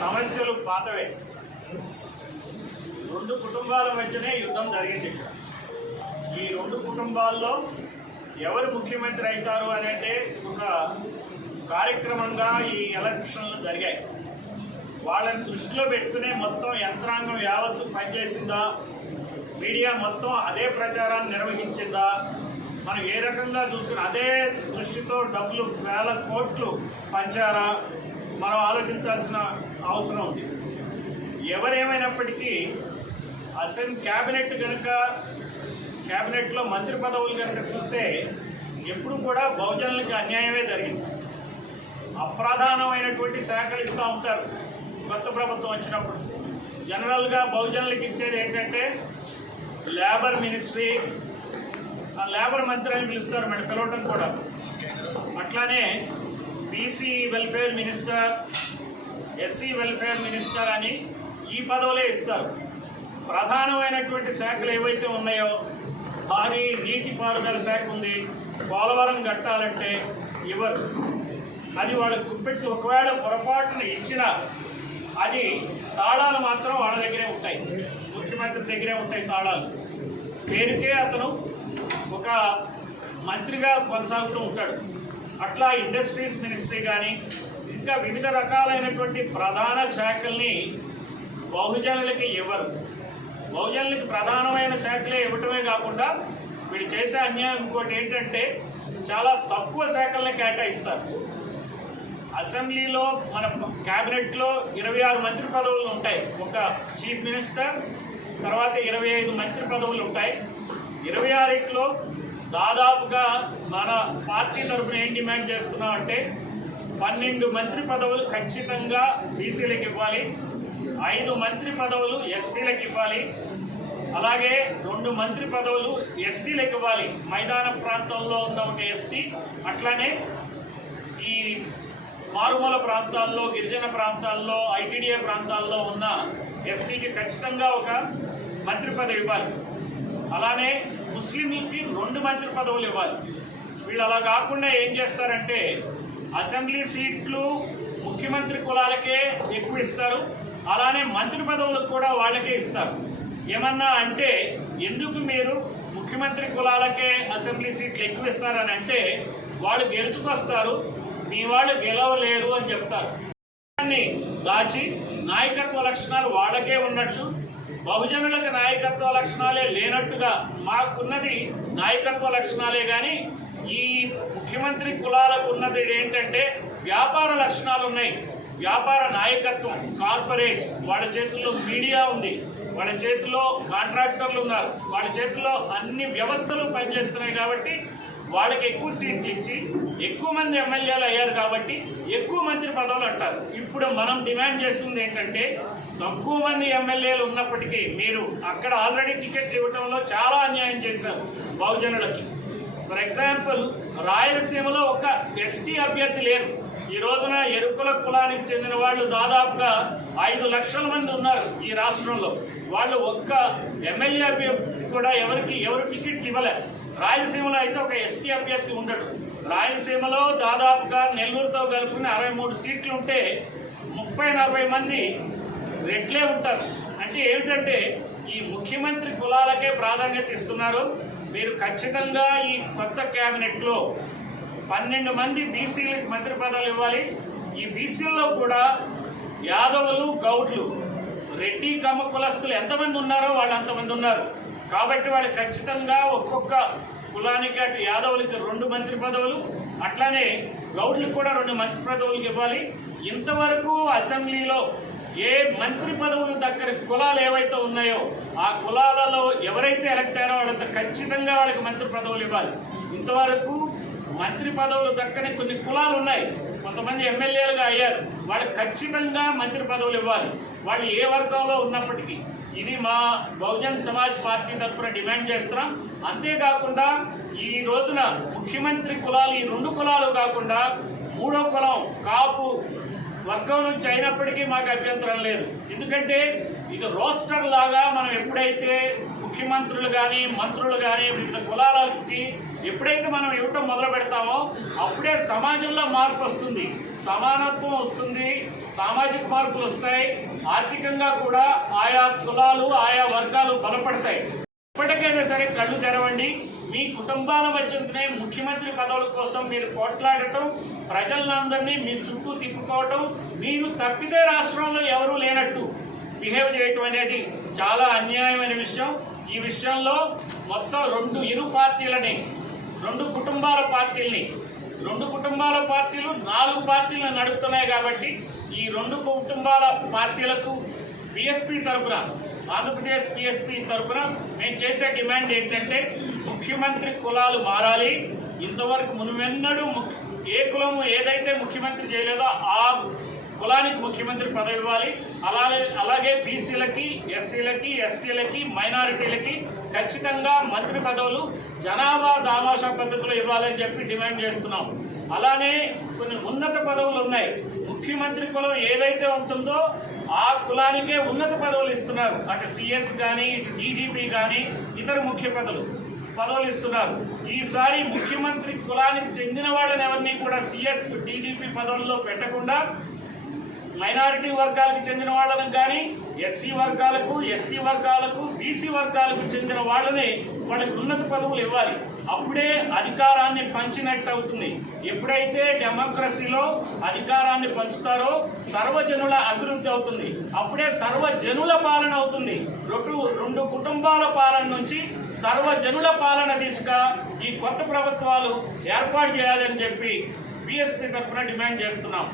సమస్యలు పాతవే. రెండు కుటుంబాల మధ్యనే యుద్ధం జరిగింది. ఇక్కడ ఈ రెండు కుటుంబాల్లో ఎవరు ముఖ్యమంత్రి అవుతారు అనేది ఒక కార్యక్రమంగా ఈ ఎలక్షన్లు జరిగాయి. వాళ్ళని దృష్టిలో పెట్టుకునే మొత్తం యంత్రాంగం యావత్తు పనిచేసిందా, మీడియా మొత్తం అదే ప్రచారాన్ని నిర్వహించిందా, మనం ఏ రకంగా చూసుకుని అదే దృష్టితో డబ్బులు వేల కోట్లు పంచారా, మనం ఆలోచించాల్సిన అవసరం ఉంది. ఎవరేమైనప్పటికీ క్యాబినెట్ కనుక క్యాబినెట్లో మంత్రి పదవులు కనుక చూస్తే ఎప్పుడు కూడా బహుజనులకి అన్యాయమే జరిగింది. అప్రధానమైనటువంటి శాఖలు ఇస్తూ ఉంటారు. కొత్త ప్రభుత్వం వచ్చినప్పుడు జనరల్గా బహుజనులకి ఇచ్చేది ఏంటంటే లేబర్ మినిస్ట్రీ, లేబర్ మంత్రి అని పిలుస్తారు, మన పిలవటం కూడా. అట్లానే BC welfare minister, SC welfare minister అని ఈ పదవులే ఇస్తారు. ప్రధానమైనటువంటి శాఖలు ఏవైతే ఉన్నాయో, భారీ నీటిపారుదల శాఖ ఉంది, పోలవరం కట్టాలంటే ఇవ్వరు. అది వాళ్ళకి గుప్పెట్టి ఒకవేళ పొరపాటును ఇచ్చినా అది తాళాలు మాత్రం వాళ్ళ దగ్గరే ఉంటాయి, ముఖ్యమంత్రి దగ్గరే ఉంటాయి తాళాలు. పేరుకే అతను ఒక మంత్రిగా కొనసాగుతూ ఉంటాడు. అట్లా ఇండస్ట్రీస్ మినిస్ట్రీ కానీ ఇంకా వివిధ రకాలైనటువంటి ప్రధాన శాఖల్ని బహుజనులకి ఇవ్వరు. బహుజనులకి ప్రధానమైన శాఖలే ఇవ్వటమే కాకుండా వీళ్ళు చేసే అన్యాయం ఇంకోటి ఏంటంటే చాలా తక్కువ శాఖల్ని కేటాయిస్తారు. అసెంబ్లీలో మన క్యాబినెట్లో 26 మంత్రి పదవులు ఉంటాయి. ఒక చీఫ్ మినిస్టర్ తర్వాత 25 మంత్రి పదవులు ఉంటాయి. 26లో దాదాపుగా మన పార్టీ తరఫున ఏం డిమాండ్ చేస్తున్నాం అంటే 12 మంత్రి పదవులు ఖచ్చితంగా బీసీలకు ఇవ్వాలి, 5 మంత్రి పదవులు ఎస్సీలకు ఇవ్వాలి, అలాగే 2 మంత్రి పదవులు ఎస్టీలకు ఇవ్వాలి. మైదాన ప్రాంతంలో ఉన్న ఒక ఎస్టీ, అట్లానే ఈ మారుమూల ప్రాంతాల్లో, గిరిజన ప్రాంతాల్లో, ఐటీడీఏ ప్రాంతాల్లో ఉన్న ఎస్టీకి ఖచ్చితంగా ఒక మంత్రి పదవి ఇవ్వాలి. అలానే ముస్లింలకి 2 మంత్రి పదవులు ఇవ్వాలి. వీళ్ళు అలా కాకుండా ఏం చేస్తారంటే అసెంబ్లీ సీట్లు ముఖ్యమంత్రి కులాలకే ఎక్కువ ఇస్తారు, అలానే మంత్రి పదవులకు కూడా వాళ్ళకే ఇస్తారు. ఏమన్నా అంటే ఎందుకు మీరు ముఖ్యమంత్రి కులాలకే అసెంబ్లీ సీట్లు ఎక్కువ ఇస్తారని అంటే వాళ్ళు గెలుచుకొస్తారు, మీ వాళ్ళు గెలవలేరు అని చెప్తారు. దాచి నాయకత్వ లక్షణాలు వాళ్ళకే ఉన్నట్టు, బహుజనులకు నాయకత్వ లక్షణాలే లేనట్టుగా మాకున్నది నాయకత్వ లక్షణాలే కానీ ఈ ముఖ్యమంత్రి కులాలకు ఉన్నది ఏంటంటే వ్యాపార లక్షణాలు ఉన్నాయి. వ్యాపార నాయకత్వం, కార్పొరేట్స్, వాళ్ళ చేతుల్లో మీడియా ఉంది, వాళ్ళ చేతిలో కాంట్రాక్టర్లు ఉన్నారు, వాళ్ళ చేతిలో అన్ని వ్యవస్థలు పనిచేస్తున్నాయి. కాబట్టి వాళ్ళకి ఎక్కువ సీట్లు ఇచ్చి ఎక్కువ మంది ఎమ్మెల్యేలు అయ్యారు కాబట్టి ఎక్కువ మంత్రి పదవులు అంటారు. ఇప్పుడు మనం డిమాండ్ చేస్తుంది ఏంటంటే తక్కువ మంది ఎమ్మెల్యేలు ఉన్నప్పటికీ మీరు అక్కడ ఆల్రెడీ టికెట్ ఇవ్వడంలో చాలా అన్యాయం చేశారు బహుజనులకి. ఫర్ ఎగ్జాంపుల్ రాయలసీమలో ఒక ఎస్టీ అభ్యర్థి లేరు. ఈ రోజున ఎరుకుల కులానికి చెందిన వాళ్ళు దాదాపుగా 5 లక్షల మంది ఉన్నారు ఈ రాష్ట్రంలో. వాళ్ళు ఒక్క ఎమ్మెల్యే అభ్యర్థి కూడా ఎవరు టికెట్ ఇవ్వలేరు. రాయలసీమలో అయితే ఒక ఎస్టీ అభ్యర్థి ఉండడు. రాయలసీమలో దాదాపుగా నెల్లూరుతో కలుపుకుని 63 సీట్లు ఉంటే 30-40 మంది రెడ్లే ఉంటారు. అంటే ఏమిటంటే ఈ ముఖ్యమంత్రి కులాలకే ప్రాధాన్యత ఇస్తున్నారు. మీరు ఖచ్చితంగా ఈ కొత్త క్యాబినెట్లో 12 మంది బీసీలకు మంత్రి పదవులు ఇవ్వాలి. ఈ బీసీల్లో కూడా యాదవులు, గౌడ్లు, రెడ్డి, కమ్మ కులస్తులు ఎంతమంది ఉన్నారో వాళ్ళు అంతమంది ఉన్నారు. కాబట్టి వాళ్ళు ఖచ్చితంగా ఒక్కొక్క కులానికి అటు యాదవులకి 2 మంత్రి పదవులు, అట్లానే గౌడ్లకు కూడా 2 మంత్రి పదవులకు ఇవ్వాలి. ఇంతవరకు అసెంబ్లీలో ఏ మంత్రి పదవులు దక్కని కులాలు ఏవైతే ఉన్నాయో ఆ కులాలలో ఎవరైతే ఎలక్ట్ అయ్యారో వాళ్ళతో ఖచ్చితంగా వాళ్ళకి మంత్రి పదవులు ఇవ్వాలి. ఇంతవరకు మంత్రి పదవులు దక్కని కొన్ని కులాలు ఉన్నాయి, కొంతమంది ఎమ్మెల్యేలుగా అయ్యారు, వాళ్ళకి ఖచ్చితంగా మంత్రి పదవులు ఇవ్వాలి, వాళ్ళు ఏ వర్గంలో ఉన్నప్పటికీ. ఇది మా బహుజన్ సమాజ్ పార్టీ తరఫున డిమాండ్ చేస్తున్నాం. అంతేకాకుండా ఈ రోజున ముఖ్యమంత్రి కులాలు ఈ 2 కులాలు కాకుండా 3వ కులం కాపు వర్గం నుంచి అయినప్పటికీ మాకు అభ్యంతరం లేదు. ఎందుకంటే ఇది రోస్టర్ లాగా మనం ఎప్పుడైతే ముఖ్యమంత్రులు కానీ మంత్రులు కానీ వివిధ కులాలకి ఎప్పుడైతే మనం ఇవ్వటం మొదలు పెడతామో అప్పుడే సమాజంలో మార్పు వస్తుంది, సమానత్వం వస్తుంది, సామాజిక మార్పులు వస్తాయి, ఆర్థికంగా కూడా ఆయా కులాలు ఆయా వర్గాలు బలపడతాయి. ఇప్పటికైనా సరే కళ్ళు తెరవండి. మీ కుటుంబాల మధ్యనే ముఖ్యమంత్రి పదవుల కోసం మీరు పోట్లాడటం, ప్రజలందరినీ మీ చుట్టూ తిప్పుకోవటం, మీరు తప్పితే రాష్ట్రంలో ఎవరూ లేనట్టు బిహేవ్ చేయటం అనేది చాలా అన్యాయమైన విషయం. ఈ విషయంలో మొత్తం ఇరు పార్టీలని, రెండు కుటుంబాల పార్టీలు 4 పార్టీలను నడుపుతున్నాయి. కాబట్టి ఈ 2 కుటుంబాల పార్టీలకు బీఎస్పీ తరఫున, ఆంధ్రప్రదేశ్ బీఎస్పీ తరఫున మేము చేసే డిమాండ్ ఏంటంటే ముఖ్యమంత్రి కులాలు మారాలి. ఇంతవరకు మునుమెన్నడూ ఏ కులం ఏదైతే ముఖ్యమంత్రి చేయలేదో ఆ కులానికి ముఖ్యమంత్రి పదవి ఇవ్వాలి. అలాగే బీసీలకి, ఎస్సీలకి, ఎస్టీలకి, మైనారిటీలకి ఖచ్చితంగా మంత్రి పదవులు జనాభా దామాషా పద్ధతిలో ఇవ్వాలని చెప్పి డిమాండ్ చేస్తున్నాం. అలానే కొన్ని ఉన్నత పదవులు ఉన్నాయి. ముఖ్యమంత్రి కులం ఏదైతే ఉంటుందో ఆ కులానికే ఉన్నత పదవులు ఇస్తున్నారు. అటు సిఎస్ కానీ, ఇటు డీజీపీ కానీ, ఇతర ముఖ్య పదవులు ఇస్తున్నారు. ఈసారి ముఖ్యమంత్రి కులానికి చెందిన వాళ్ళని ఎవరిని కూడా సిఎస్, డీజీపీ పదవుల్లో పెట్టకుండా మైనారిటీ వర్గాలకు చెందిన వాళ్ళని కానీ, ఎస్సీ వర్గాలకు, ఎస్టీ వర్గాలకు, బీసీ వర్గాలకు చెందిన వాళ్ళని వాళ్ళకి ఉన్నత పదవులు ఇవ్వాలి. అప్పుడే అధికారాన్ని పంచినట్టు అవుతుంది. ఎప్పుడైతే డెమోక్రసీలో అధికారాన్ని పంచుతారో సర్వజనుల అభివృద్ధి అవుతుంది. అప్పుడే సర్వజనుల పాలన అవుతుంది. 2 కుటుంబాల పాలన నుంచి సర్వజనుల పాలన దిశగా ఈ కొత్త ప్రభుత్వాలు ఏర్పాటు చేయాలని చెప్పి బీఎస్పీ తరఫున డిమాండ్ చేస్తున్నాం.